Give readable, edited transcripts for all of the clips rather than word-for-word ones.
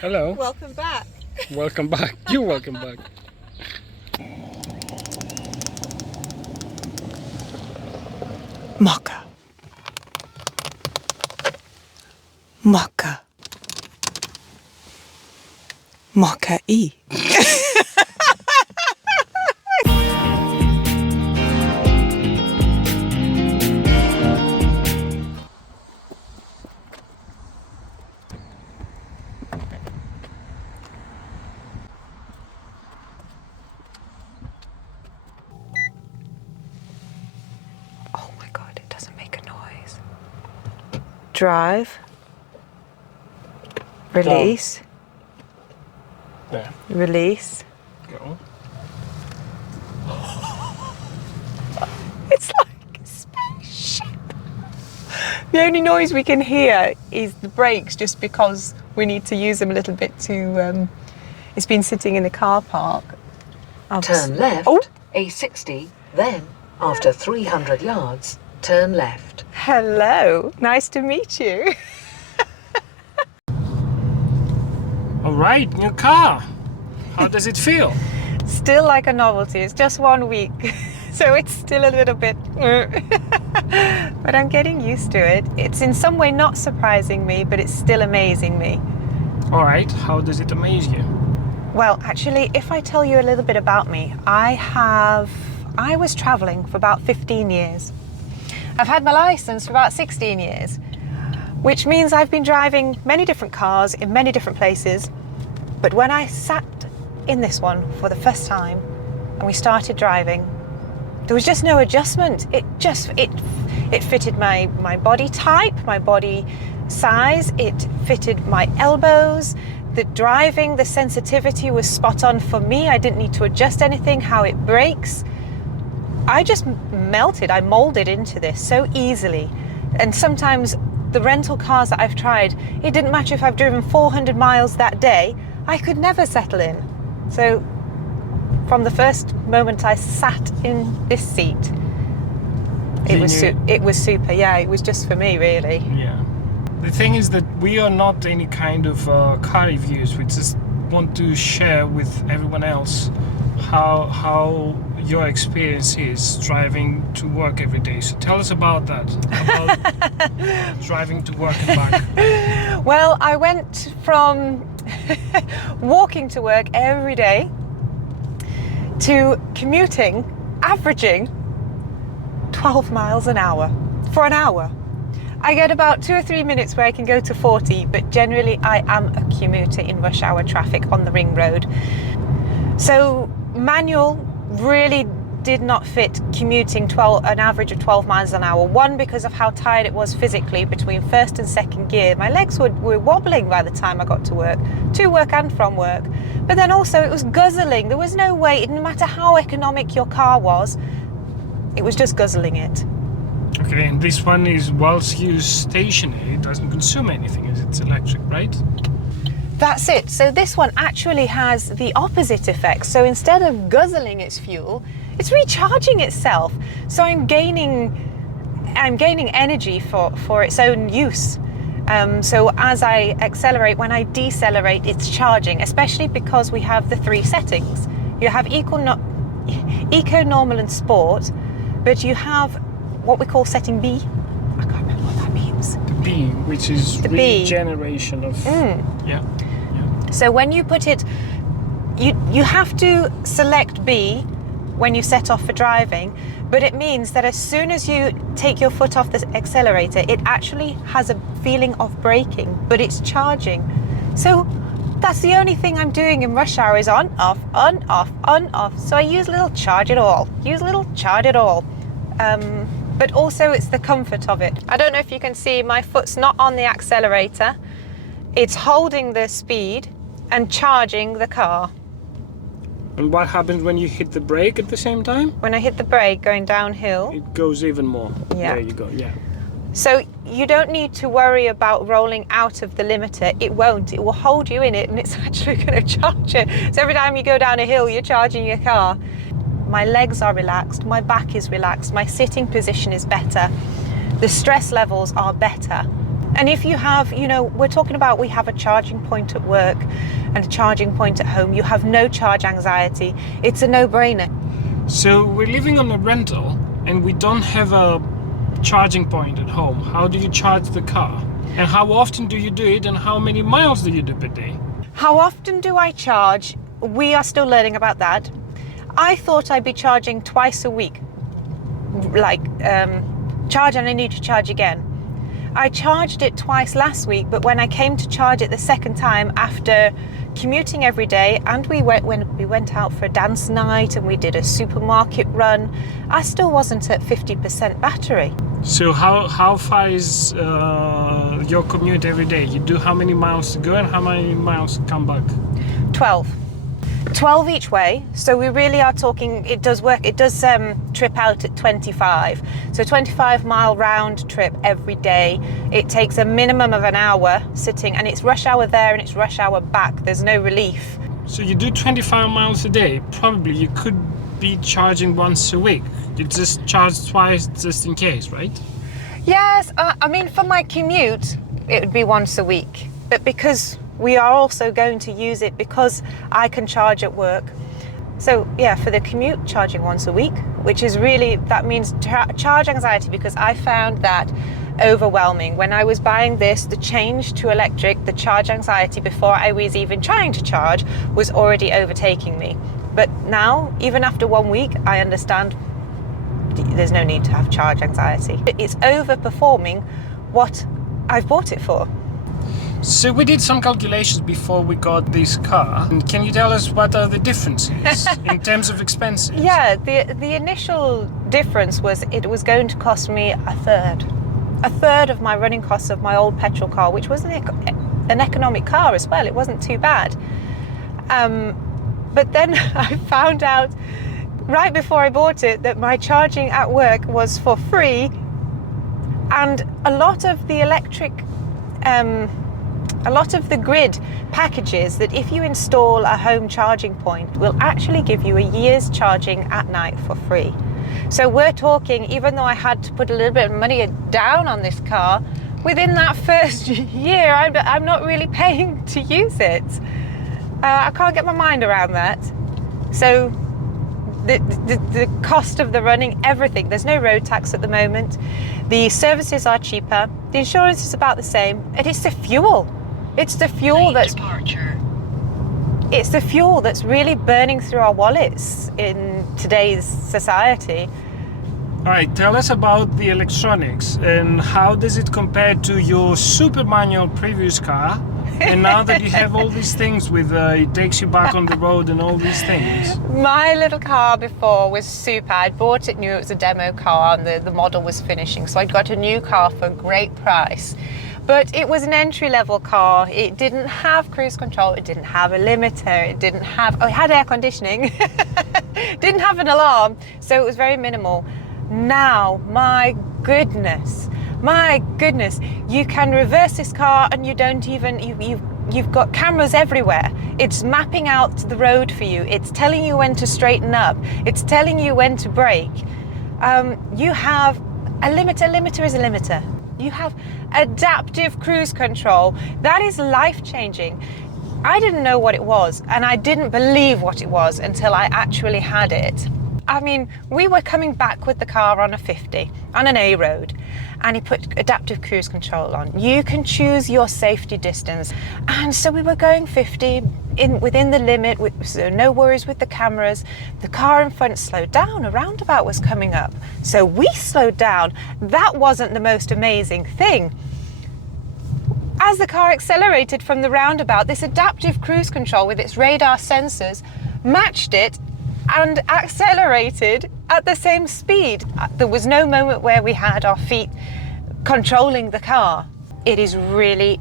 Hello. Welcome back. Welcome back. You're welcome back. Mokka. Mokka. Mokka E. Oh my God, it doesn't make a noise. Drive. Release. There. Release. Go. It's like a spaceship. The only noise we can hear is the brakes, just because we need to use them a little bit to... it's been sitting in the car park. Turn left, A60, then, after 300 yards, turn left. Hello, nice to meet you. All right, new car. How does it feel? Still like a novelty, it's just 1 week, so it's still a little bit, but I'm getting used to it. It's in some way not surprising me, but it's still amazing me. All right, how does it amaze you? Well, actually, if I tell you a little bit about me, I was traveling for about 15 years. I've had my license for about 16 years, which means I've been driving many different cars in many different places. But when I sat in this one for the first time and we started driving, there was just no adjustment. It fitted my body type, my body size, it fitted my elbows. The driving, the sensitivity was spot on for me. I didn't need to adjust anything, how it brakes. I just melted, I molded into this so easily. And sometimes the rental cars that I've tried, it didn't matter if I've driven 400 miles that day, I could never settle in. So from the first moment I sat in this seat, it was super. Yeah, it was just for me, really. Yeah. The thing is that we are not any kind of car reviews. We just want to share with everyone else how your experience is driving to work every day. So tell us about that, about driving to work and back. Well, I went from walking to work every day to commuting, averaging 12 miles an hour for an hour. I get about 2 or 3 minutes where I can go to 40, but generally I am a commuter in rush hour traffic on the ring road. So manual really did not fit commuting an average of 12 miles an hour. One, because of how tired it was physically between first and second gear. My legs were wobbling by the time I got to work and from work. But then also it was guzzling. There was no way, it didn't matter how economic your car was, it was just guzzling it. Okay, and this one is, whilst you stationary, it doesn't consume anything, as it's electric, right? That's it. So this one actually has the opposite effect. So instead of guzzling its fuel, it's recharging itself. So I'm gaining energy for its own use. So as I accelerate, when I decelerate, it's charging, especially because we have the 3 settings. You have eco, normal and sport, but you have what we call setting B. I can't remember what that means. The B, which is the B. Regeneration of... Yeah. So when you put it, you have to select B when you set off for driving, but it means that as soon as you take your foot off the accelerator, it actually has a feeling of braking, but it's charging. So that's the only thing I'm doing in rush hour is on, off, on, off, on, off. So I use a little charge it all. But also it's the comfort of it. I don't know if you can see, my foot's not on the accelerator. It's holding the speed and charging the car. And what happens when you hit the brake at the same time? When I hit the brake going downhill, it goes even more. Yeah. There you go, yeah. So you don't need to worry about rolling out of the limiter. It won't. It will hold you in it, and it's actually going to charge it. So every time you go down a hill, you're charging your car. My legs are relaxed, my back is relaxed, my sitting position is better, the stress levels are better. And if you have, you know, we're talking about we have a charging point at work and a charging point at home. You have no charge anxiety. It's a no-brainer. So we're living on a rental and we don't have a charging point at home. How do you charge the car? And how often do you do it, and how many miles do you do per day? How often do I charge? We are still learning about that. I thought I'd be charging twice a week. Like, charge and I need to charge again. I charged it twice last week, but when I came to charge it the second time after commuting every day, and we went out for a dance night and we did a supermarket run, I still wasn't at 50% battery. So how far is your commute every day? You do how many miles to go and how many miles to come back? 12 each way, so we really are talking, it does work, it does trip out at 25, so 25-mile round trip every day. It takes a minimum of an hour sitting, and it's rush hour there and it's rush hour back. There's no relief. So you do 25 miles a day. Probably you could be charging once a week. You just charge twice just in case, right? Yes, I mean, for my commute it would be once a week, but because we are also going to use it because I can charge at work. So yeah, for the commute, charging once a week, which is really, that means charge anxiety, because I found that overwhelming. When I was buying this, the change to electric, the charge anxiety before I was even trying to charge was already overtaking me. But now, even after 1 week, I understand there's no need to have charge anxiety. It's overperforming what I've bought it for. So we did some calculations before we got this car. And can you tell us what are the differences in terms of expenses? Yeah, the initial difference was it was going to cost me a third of my running costs of my old petrol car, which was an economic car as well. It wasn't too bad. But then I found out right before I bought it that my charging at work was for free, and a lot of the electric a lot of the grid packages that if you install a home charging point will actually give you a year's charging at night for free. So we're talking, even though I had to put a little bit of money down on this car, within that first year I'm not really paying to use it. I can't get my mind around that. So the cost of the running, everything, there's no road tax at the moment. The services are cheaper. The insurance is about the same. And it's the fuel. It's the fuel that's really burning through our wallets in today's society. All right, tell us about the electronics and how does it compare to your super manual previous car? And now that you have all these things with it takes you back on the road and all these things. My little car before was super. I'd bought it, knew it was a demo car and the model was finishing. So I'd got a new car for a great price. But it was an entry-level car. It didn't have cruise control. It didn't have a limiter. It didn't have, it had air conditioning. Didn't have an alarm. So it was very minimal. Now, my goodness, you can reverse this car and you don't even, you've got cameras everywhere. It's mapping out the road for you. It's telling you when to straighten up. It's telling you when to brake. You have a limiter. Limiter is a limiter. You have adaptive cruise control. That is life-changing. I didn't know what it was, and I didn't believe what it was until I actually had it. I mean, we were coming back with the car on a 50, on an A road, and he put adaptive cruise control on. You can choose your safety distance. And so we were going 50 within the limit, so no worries with the cameras. The car in front slowed down, a roundabout was coming up. So we slowed down. That wasn't the most amazing thing. As the car accelerated from the roundabout, this adaptive cruise control with its radar sensors matched it and accelerated at the same speed. There was no moment where we had our feet controlling the car. It is really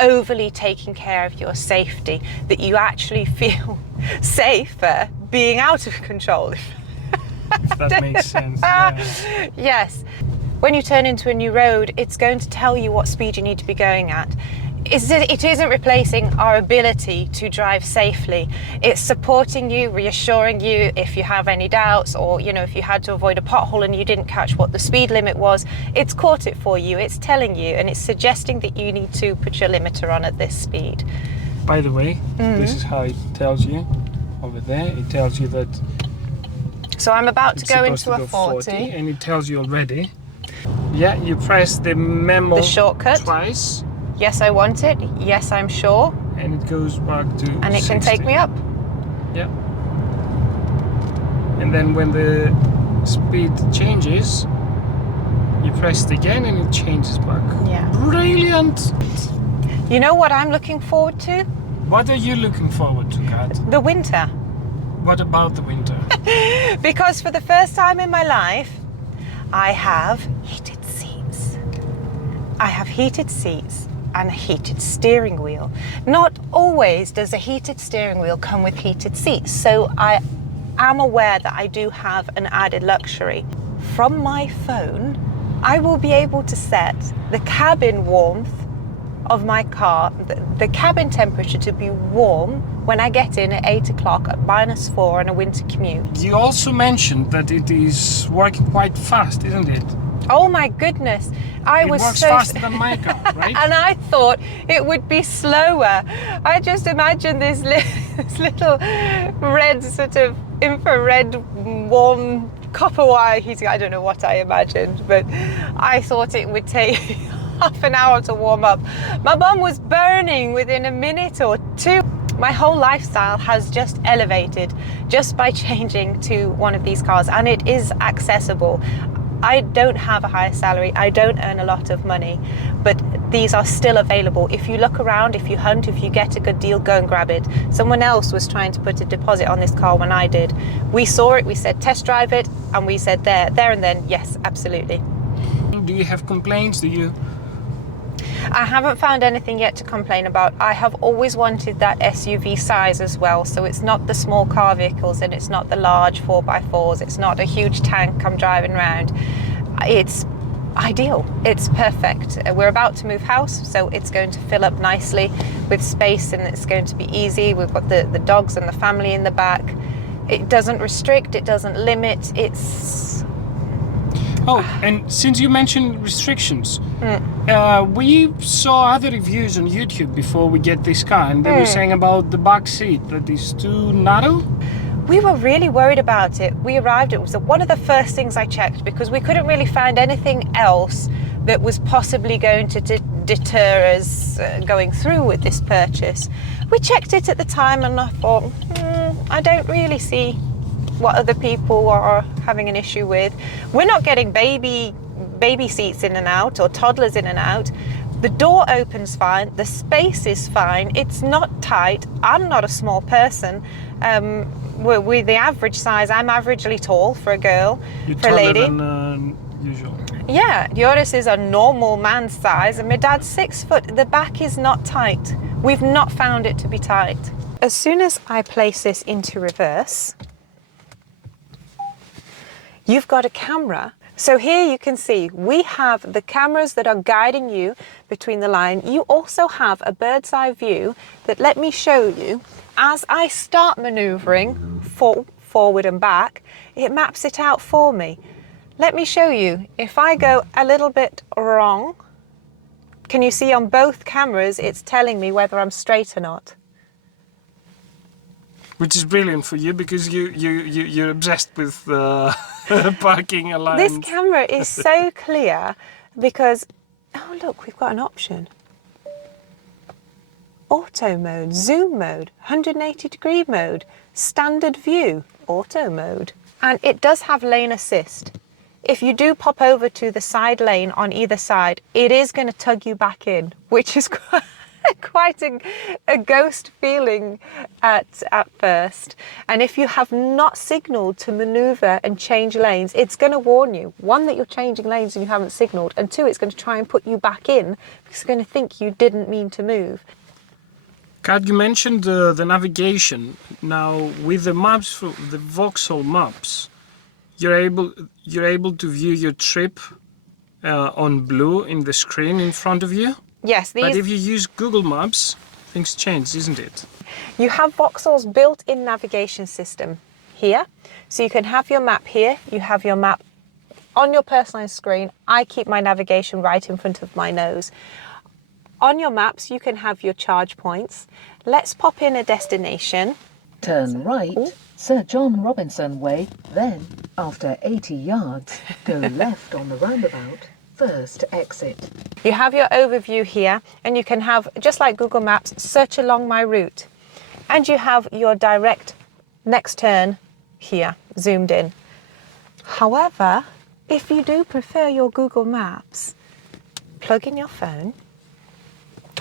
overly taking care of your safety that you actually feel safer being out of control. If that makes sense. Yeah. Yes. When you turn into a new road, it's going to tell you what speed you need to be going at. It isn't replacing our ability to drive safely. It's supporting you, reassuring you if you have any doubts, or if you had to avoid a pothole and you didn't catch what the speed limit was. It's caught it for you, it's telling you, and it's suggesting that you need to put your limiter on at this speed. By the way, this is how it tells you over there. It tells you that so I'm about to go into a 40 and it tells you already. Yeah, you press the memo, the shortcut twice. Yes, I want it. Yes, I'm sure. And it goes back to and it 60. can take me up. Yeah. And then when the speed changes, you press it again and it changes back. Yeah. Brilliant. You know what I'm looking forward to? What are you looking forward to, Kat? The winter. What about the winter? Because for the first time in my life, I have heated seats. I have heated seats and a heated steering wheel. Not always does a heated steering wheel come with heated seats, so I am aware that I do have an added luxury. From my phone, I will be able to set the cabin warmth of my car, the cabin temperature to be warm when I get in at 8 o'clock at -4 on a winter commute. You also mentioned that it is working quite fast, isn't it? Oh my goodness, It works faster than my car, right? And I thought it would be slower. I just imagined this little red sort of infrared warm copper wire heating. I don't know what I imagined, but I thought it would take half an hour to warm up. My bum was burning within a minute or two. My whole lifestyle has just elevated just by changing to one of these cars, and it is accessible. I don't have a high salary, I don't earn a lot of money, but these are still available. If you look around, if you hunt, if you get a good deal, go and grab it. Someone else was trying to put a deposit on this car when I did. We saw it, we said test drive it, and we said there and then, yes, absolutely. Do you have complaints? I haven't found anything yet to complain about. I have always wanted that SUV size as well, so it's not the small car vehicles and it's not the large 4x4s, it's not a huge tank I'm driving around. It's ideal, it's perfect. We're about to move house, so it's going to fill up nicely with space and it's going to be easy. We've got the dogs and the family in the back. It doesn't restrict, it doesn't limit, it's... Oh, and since you mentioned restrictions, we saw other reviews on YouTube before we get this car, and they were saying about the back seat that is too narrow. We were really worried about it. We arrived, it was one of the first things I checked because we couldn't really find anything else that was possibly going to deter us going through with this purchase. We checked it at the time and I thought, I don't really see what other people are having an issue with. We're not getting baby seats in and out or toddlers in and out. The door opens fine, the space is fine, it's not tight. I'm not a small person. We're the average size. I'm averagely tall for a girl, You're for a lady. Taller than usual. Yeah, Joris is a normal man's size and my dad's 6 foot. The back is not tight. We've not found it to be tight. As soon as I place this into reverse, you've got a camera. So here you can see we have the cameras that are guiding you between the line. You also have a bird's eye view that, let me show you, as I start maneuvering forward and back, it maps it out for me. Let me show you. If I go a little bit wrong, can you see on both cameras it's telling me whether I'm straight or not? Which is brilliant for you because you're obsessed with parking aligned. This camera is so clear because, oh look, we've got an option. Auto mode, zoom mode, 180 degree mode, standard view, auto mode. And it does have lane assist. If you do pop over to the side lane on either side, it is going to tug you back in, which is quite a ghost feeling at first. And if you have not signalled to manoeuvre and change lanes, it's going to warn you. One, that you're changing lanes and you haven't signalled, and two, it's going to try and put you back in because it's going to think you didn't mean to move. Kat, you mentioned the navigation. Now, with the maps, the Vauxhall maps, you're able to view your trip on blue in the screen in front of you. Yes, But these... if you use Google Maps, things change, isn't it? You have Vauxhall's built-in navigation system here. So you can have your map here, you have your map on your personalised screen. I keep my navigation right in front of my nose. On your maps, you can have your charge points. Let's pop in a destination. Turn right, Sir John Robinson Way, then, after 80 yards, go left on the roundabout, first exit. You have your overview here, and you can have, just like Google Maps, search along my route. And you have your direct next turn here, zoomed in. However, if you do prefer your Google Maps, plug in your phone,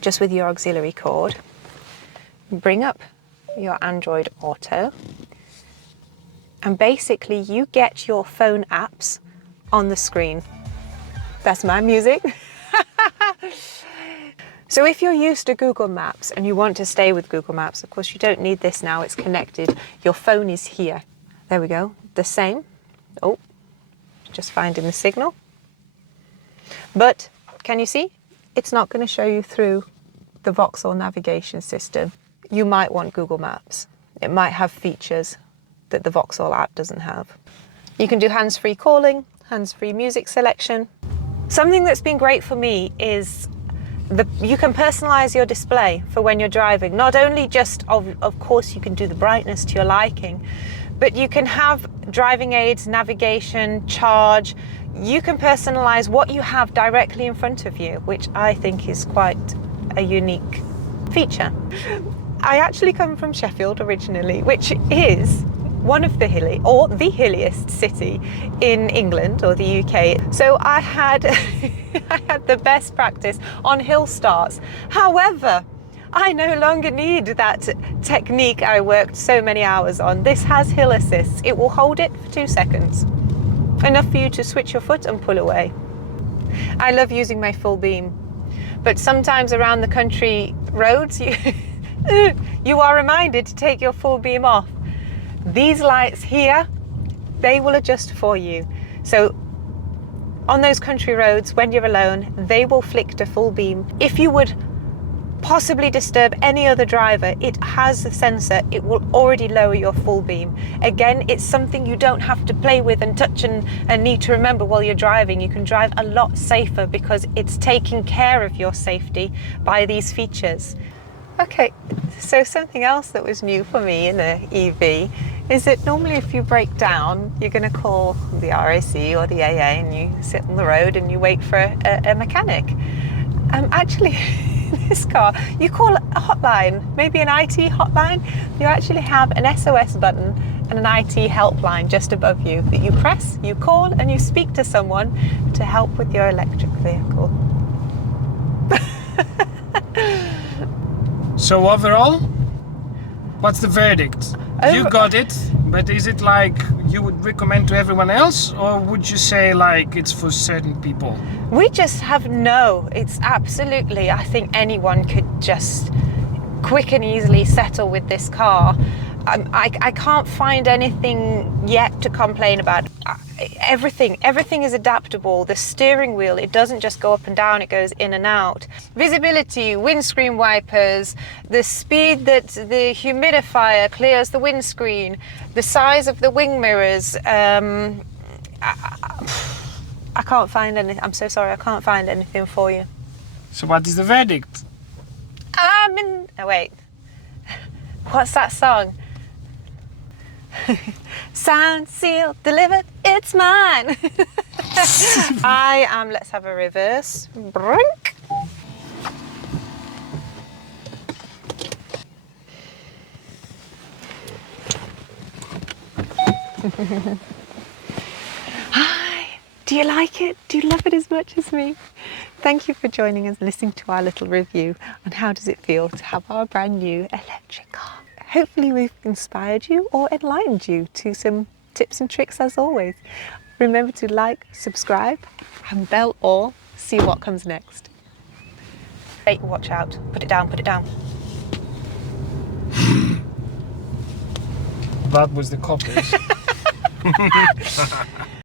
just with your auxiliary cord, bring up your Android Auto, and basically you get your phone apps on the screen. That's my music. So if you're used to Google Maps and you want to stay with Google Maps, of course you don't need this now, it's connected. Your phone is here. There we go, the same. Oh, just finding the signal. But can you see? It's not going to show you through the Vauxhall navigation system. You might want Google Maps. It might have features that the Vauxhall app doesn't have. You can do hands-free calling, hands-free music selection. Something that's been great for me is you can personalize your display for when you're driving. Not only just, of course, you can do the brightness to your liking, but you can have driving aids, navigation, charge. You can personalize what you have directly in front of you, which I think is quite a unique feature. I actually come from Sheffield originally, which is one of the hilliest city in England or the UK. So I had I had the best practice on hill starts. However, I no longer need that technique I worked so many hours on. This has hill assist. It will hold it for 2 seconds. Enough for you to switch your foot and pull away. I love using my full beam, but sometimes around the country roads, you are reminded to take your full beam off. These lights here, they will adjust for you. So on those country roads, when you're alone, they will flick to full beam. If you would possibly disturb any other driver, it has a sensor, it will already lower your full beam. Again, it's something you don't have to play with and touch and need to remember while you're driving. You can drive a lot safer because it's taking care of your safety by these features. Okay, so something else that was new for me in the EV is that normally if you break down, you're going to call the RAC or the AA and you sit on the road and you wait for a mechanic. Actually, this car, you call a hotline, maybe an IT hotline. You actually have an SOS button and an IT helpline just above you that you press, you call, and you speak to someone to help with your electric vehicle. So overall, what's the verdict? You got it, but is it like you would recommend to everyone else, or would you say like it's for certain people? We just have it's absolutely, I think anyone could just quick and easily settle with this car. I can't find anything yet to complain about. Everything is adaptable. The steering wheel, it doesn't just go up and down, it goes in and out. Visibility, windscreen wipers, the speed that the humidifier clears the windscreen, the size of the wing mirrors. I can't find anything. I'm so sorry, I can't find anything for you. So what is the verdict? Oh wait, what's that song? Signed, sealed, delivered, it's mine. I am, let's have a reverse. Brink. Hi, do you like it? Do you love it as much as me? Thank you for joining us, listening to our little review on how does it feel to have our brand new electric car. Hopefully we've inspired you or enlightened you to some tips and tricks as always. Remember to like, subscribe and bell all, see what comes next. Hey, watch out, put it down, put it down. That was the coppers.